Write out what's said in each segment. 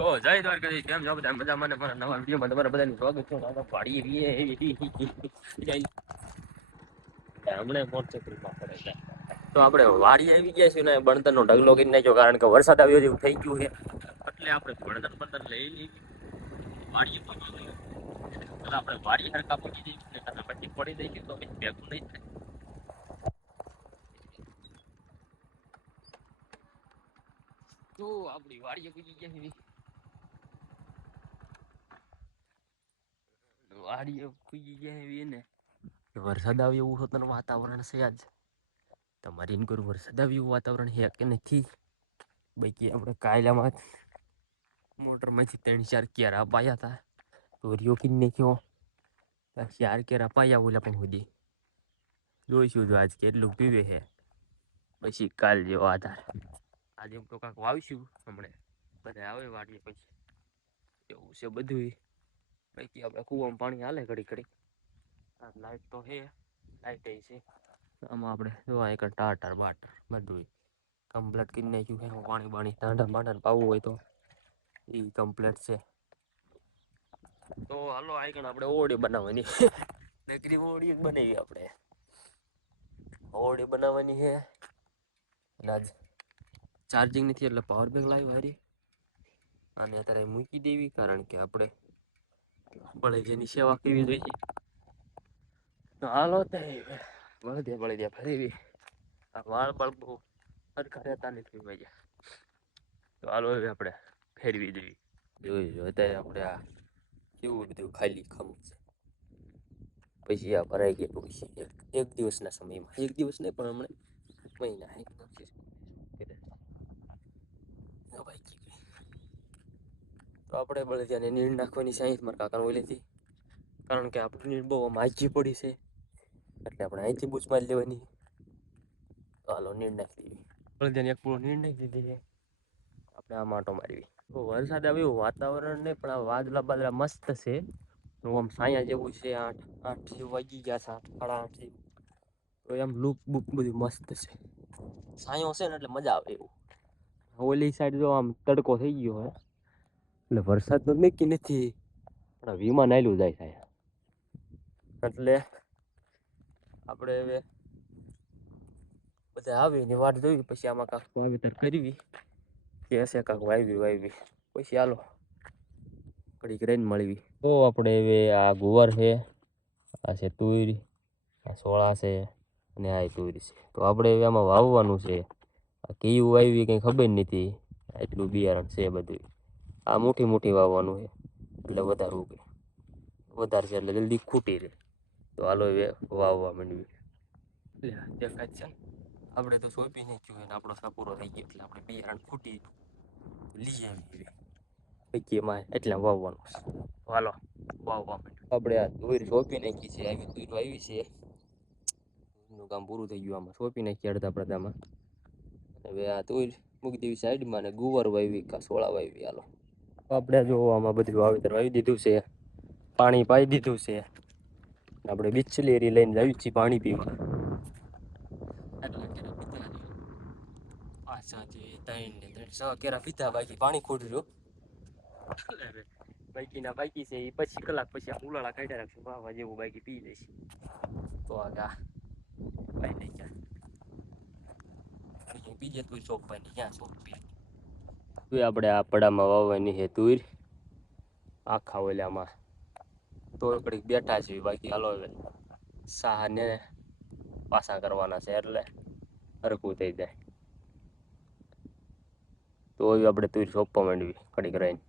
તો જય દ્વારકાધીશ, કેમ છો બધા મજામાં? મારા નવા વિડીયોમાં તમારા બધાનું સ્વાગત છે. આપણે પાડી હમણાં મોટરસાઇકલમાં પડે છે. તો આપણે વાડી આવી ગયા છીએ ને બણતરનો ઢગલો કરી નાખ્યો, કારણ કે વરસાદ આવ્યો જેવું થઈ ગયું છે. એટલે આપણે બણતર લઈ લઈ વાડીએ પહોંચી ગયું. એટલે આપણે વાડી હરકા પહોંચી જઈશું ને પછી પડી દઈશું તો ભેગું નહીં થાય. તો આપણી વાડીએ પહોંચી ગયા છે. વાડીએ પહોંચી ગયા છે ને વરસાદ આવ્યો એવું હોતનું વાતાવરણ છે. આજ તમારે એમ કરું વરસાદ આવ્યું એવું વાતાવરણ છે કે નથી? બાકી આપણે કાયલામાં મોટરમાંથી 3-4 કેરા અપાયા હતા. દોરીઓ કીને નાખ્યો. 4 કેરા અપાયા ઓલા પણ સુધી જોઈશું જો આજ કેટલું પીવે છે. પછી કાલ જેવો આધાર. આજે એમ તો કાંક વાવીશું હમણાં બધા આવે વાડીએ પછી એવું છે બધું. બાકી આપણે કૂવામાં પાણી હાલે ઘડી ઘડી. લાઈટ તો છે, લાઈટ છે. આમાં આપણે જોવા એક ટાટર બાટર બધું કમ્પ્લીટ કરી નાખ્યું છે. પાણી બાણી ટાટર બાટર પાવું હોય તો એ કમ્પ્લીટ છે. તો હાલો આઈકણ આપણે ઓળી બનાવવાની નકરી ઓળી બનાવી. આપણે ઓળી બનાવવાની છે. આજ ચાર્જિંગ નથી એટલે પાવર બેંક લાવી હારી અને અત્યારે મૂકી દેવી, કારણ કે આપણે બળે જેની સેવા કરવી જોઈએ. તો હાલો બળદિયા ફરેવી આ વાળ બળ બહુ હરખા રહેતા નથી ભાઈ. તો હાલો હવે આપણે ફેરવી દેવી. જોઈ અત્યારે આપણે આ કેવું બધું ખાલી ખમ છે. પછી આ ભરાઈ ગયા પછી એક દિવસના સમયમાં, એક દિવસ નહીં પણ હમણાં મહિના તો આપણે બળદિયાને નીણ નાખવાની છે મારા કાકાને ઓલેથી, કારણ કે આપણે નીણ બહુ માજી પડી છે. એટલે આપણે અહીંથી બૂચ મારી લેવાની. તો હાલો નીણ નાખી દેવી. બળદિયાને એક પૂળો નીણ નાખી દીધી છે. આપણે આ માટો મારવી. તો વરસાદ આવ્યું વાતાવરણ નહીં પણ આ વાદળા બાદળા મસ્ત છે. તો આમ સાયા જેવું છે. 8 જેવું વાગી ગયા છે, 8 સાડા 8 જેવું. તો એમ લુક બુક બધું મસ્ત છે. સાયો છે ને એટલે મજા આવે એવું. ઓલી સાઈડ જો આમ તડકો થઈ ગયો હે એટલે વરસાદ તો નક્કી નથી પણ વિમાન આયલું જાય છે. એટલે આપણે હવે બધા આવે એની વાટ જોવી. પછી આમાં કાંક વાવેતર કરવી કે હશે કાંક વાવી પછી હાલો ઘડીક રહીને મળવી. તો આપણે હવે આ ગુવાર છે, આ છે તુર, આ સોળા છે અને આ તુર છે. તો આપણે હવે આમાં વાવવાનું છે. આ કેવું વાવી કંઈ ખબર નથી. એટલું બિયારણ છે બધું. આ મુઠ્ઠી વાવવાનું છે એટલે વધારે ઉગે. વધારે છે એટલે જલ્દી ખૂટી રહે. તો હાલો હવે વાવવા માંડવી. દેખાય છે આપણે તો સોંપી નાખ્યું હોય ને આપણો સપૂરો થઈ ગયો એટલે આપણે બિયારણ ખૂટી લઈ આવી. પૈકી એમાં એટલા વાવવાનું છે. હાલો વાવવા માંડવી. આપણે આ તુર સોંપી નાખી છે. આવી તુર વાવી છે. નું કામ પૂરું થઈ ગયું. આમાં સોંપી નાખી અડધા પડધામાં. હવે આ તુર મૂકી દેવી સાઈડમાં ને ગુવાર વાવી કાં સોળા વાવી. હાલો આપણે જો આમાં બધું વાવેતર વાવી દીધું છે, પાણી પાઈ દીધું છે. આપણે બિસલેરી લઈને જાવી છીએ પાણી પીવા. પાછા 3 કેરા પીધા બાકી પાણી ખોટું બાકી છે એ પછી કલાક પછી આ ઉલાળા કાઢ્યા રાખશું. વાવા જેવું બાકી પી જઈશ. તો આગા ભાઈ નહીં ક્યાં બીજે તુર સોંપવાની ક્યાં સોંપવી. આપણે આ પડામાં વાવવાની છે તુર આખા ઓલામાં. તો ઘડીક બેઠા છે. બાકી હાલો હવે સાને પાછા કરવાના છે એટલે હરખું થઈ જાય. તો આપણે તુર સોંપવા માંડવી ઘડીક રહીને.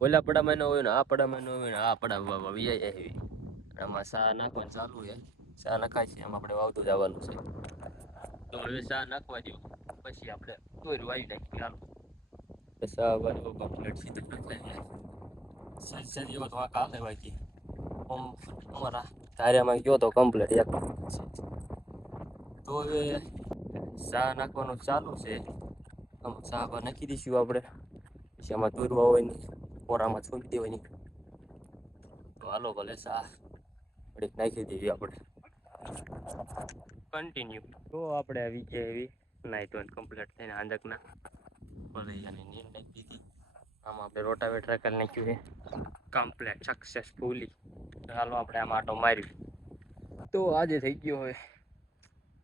ઓલા પડામાં ન હોય ને આ પડામાં ન હોય ને આ પડામાં વાવી આમાં સા નાખવાનું ચાલુ છે. સા નખાય છે એમ આપણે વાવતું જવાનું છે. તો હવે સા નાખવા દો પછી આપણે તુર વાવી નાખીએ. હાલો સા કમ્પ્લીટ એવા તો આ કાલે બાકી અમારા ધાર્યામાં ગયો તો કમ્પ્લીટ એક તો હવે સા નાખવાનું ચાલુ છે. આમાં સા નાખી દઈશું આપણે. પછી આમાં તુર વાવવાની પોરામાં છોડી દેવાની. તો હાલો ભલે સા ઘડીક નાખી દેવી આપણે કન્ટિન્યુ. તો આપણે આવી ગયા એવી નાઈ ધોઈને કમ્પ્લીટ થઈને હાંજકના ભલે નીંદ નાખી દીધી. આમાં આપણે રોટાવેટર કરી નાખ્યું છે કમ્પ્લીટ સક્સેસફુલી. ચાલો આપણે આમાં આટો માર્યું. તો આજે થઈ ગયો હોય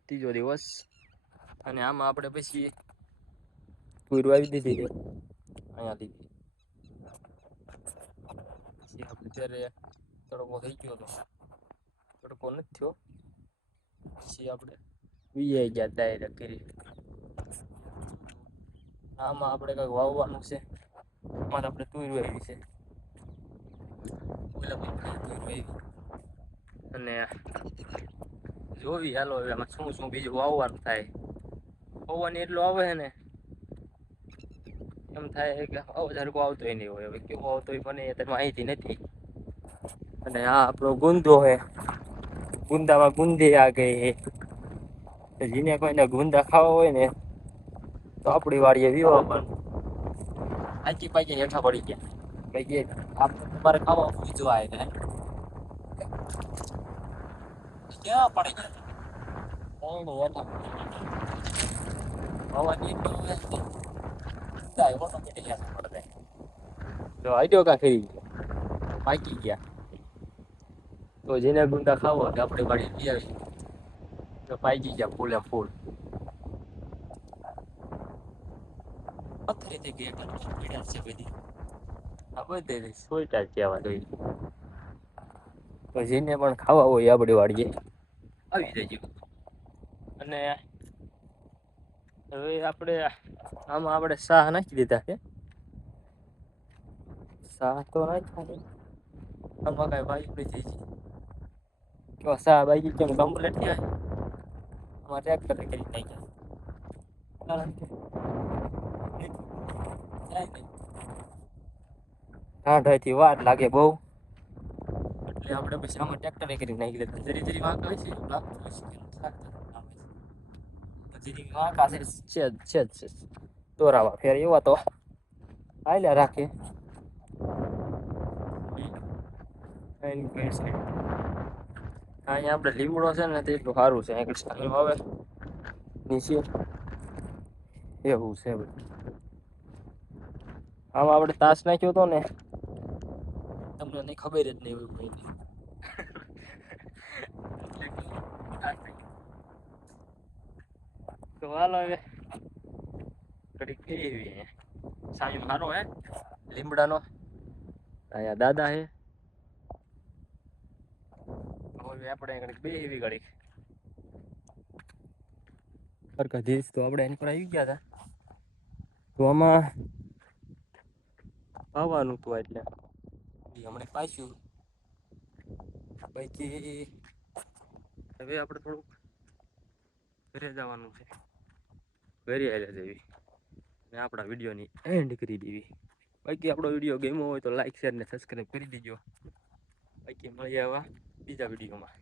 3જો દિવસ, અને આમાં આપણે પછી પૂર વાવી દીધી છે અહીંયાથી. પછી આપણે ત્યારે તડકો થઈ ગયો હતો, તડકો નથી થયો. પછી આપણે વીઆઈ ગયા ડાયરેક્ટ કરી. આમાં આપણે કંઈક વાવવાનું છે. આમાં આપણે તુર વાવી છે, અને જોવી હાલો હવે આમાં શું શું બીજું વાવવાનું થાય. પવન એટલો આવે છે ને એમ થાય કે હરકો આવતોય નહીં હોય. હવે કેવો આવતો હોય મને અત્યારે માહિતી નથી. અને આ આપણો ગુંદો હે, ગુંદામાં ગુંદી આ ગઈ. જેને કોઈને ગુંદા ખાવા હોય ને તો આપણી વાડીએ વિવો પણ આચી પાચી હેઠા પડી ગયા. કઈ આપણે તમારે ખાવા બીજો આવે ને ક્યાં પડી ગયા કઈ નહીં હેઠા હવાની ઓટોમેટિક હેઠા પડે. તો આઈડિયો કા ખરી ગયા પાકી ગયા. તો જેને ગુંદા ખાવો હોય આપણી વાડીએ લઈ આવી તો પાકી ગયા ફૂલે ફૂલ. પથરી થઈ ગઈ પીડા છે બધી. આ બધે સોઈટા જ કહેવા જોઈએ. તો જેને પણ ખાવા હોય આપણી વાડીએ આવી જજો. અને હવે આપણે આમાં આપણે શાહ નાખી દીધા છે. શાહ તો નાખ્યા આમાં કાંઈ ભાઈ નથી થઈ ગઈ. કેવા શાહ બાકી કેમ કમ્પ્લીટ થયા આમાં ટ્રેક્ટર કરી નાખ્યા. ઢાંઢાથી વાર લાગે બહુ, એટલે આપણે પછી આમાં ટ્રેક્ટર કરી નાખી દે. જરી જરી વાંક આવે છે એવું લાગતું હોય છે. જરી વાંક આવે છે તોરાવા ફેર એવા તો હાલ્યા રાખે. અહીંયા આપણે લીમડો છે ને તે એટલું સારું છે. અહીં સારું આવે નીચે એવું છે બધું. આમાં આપણે તાસ નાખ્યો હતો ને તમને નહીં ખબર જ નહીં હોય કોઈને. તો હાલો હવે ઘડીક ફેરવી. સાયો સારો હે લીમડાનો. અહીંયા દાદા હે. હવે આપણે ઘડીક બેહવી ઘડીક. હરકધીશ તો આપણે એની પર આવી ગયા હતા. તો આમાં આવવાનું હતું એટલે હમણાં પાછું બાકી હવે આપણે થોડુંક ઘરે જવાનું છે. ઘરે આવ્યા દેવી ને આપણા વિડીયોની એન્ડ કરી દેવી. બાકી આપણો વિડીયો ગમ્યો હોય તો લાઈક શેર ને સબસ્ક્રાઈબ કરી દેજો. બાકી મળીએ આવા બીજા વિડીયોમાં.